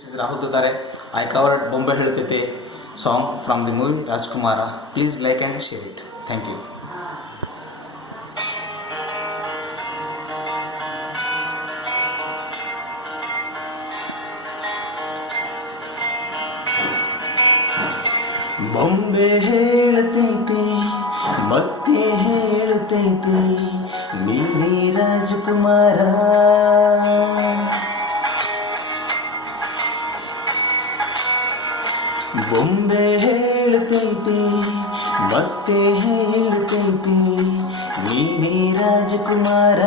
This is Rahul Dudare. I covered Bombay Helutete song from the movie Rajkumara. Please like and share it. Thank you. ಬೊಂಬೆ ಹೇಳುತ್ತೈತೆ ಮತ್ತೆ ಹೇಳುತ್ತೈತೆ ನೀನೇ ರಾಜಕುಮಾರ. ಬೊಂಬೆ ಹೇಳುತ್ತೈತೆ ಮತ್ತೆ ಹೇಳುತ್ತೈತೆ ನೀನೇ ರಾಜಕುಮಾರ.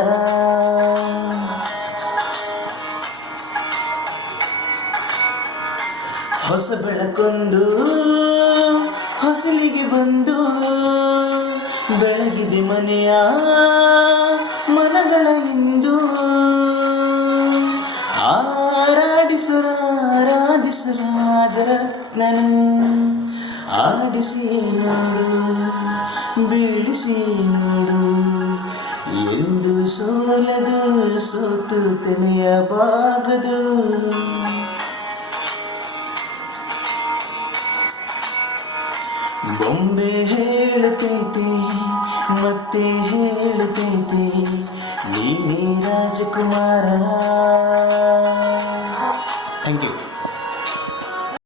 ಹೊಸ ಬೆಳಕೊಂದು ಹೊಸಲಿಗೆ ಬಂದು ಬೆಳಗಿದೆ ಮನೆಯ ಮನಗಳ ಇಂದು. ಆರಾಧಿಸರಾಜರತ್ನನು ಆಡಿಸಿ ನೋಡು ಬೀಳಿಸಿ ನೋಡು ಎಂದು ಸೋಲದು ಸೋತು ತೆನೆಯಬಾಗದು. ಬೊಂಬೆ ಹೇಳುತ್ತೈತೆ ಮತ್ತೆ ಹೇಳುತ್ತೈತೆ ನೀನೇ ರಾಜಕುಮಾರ.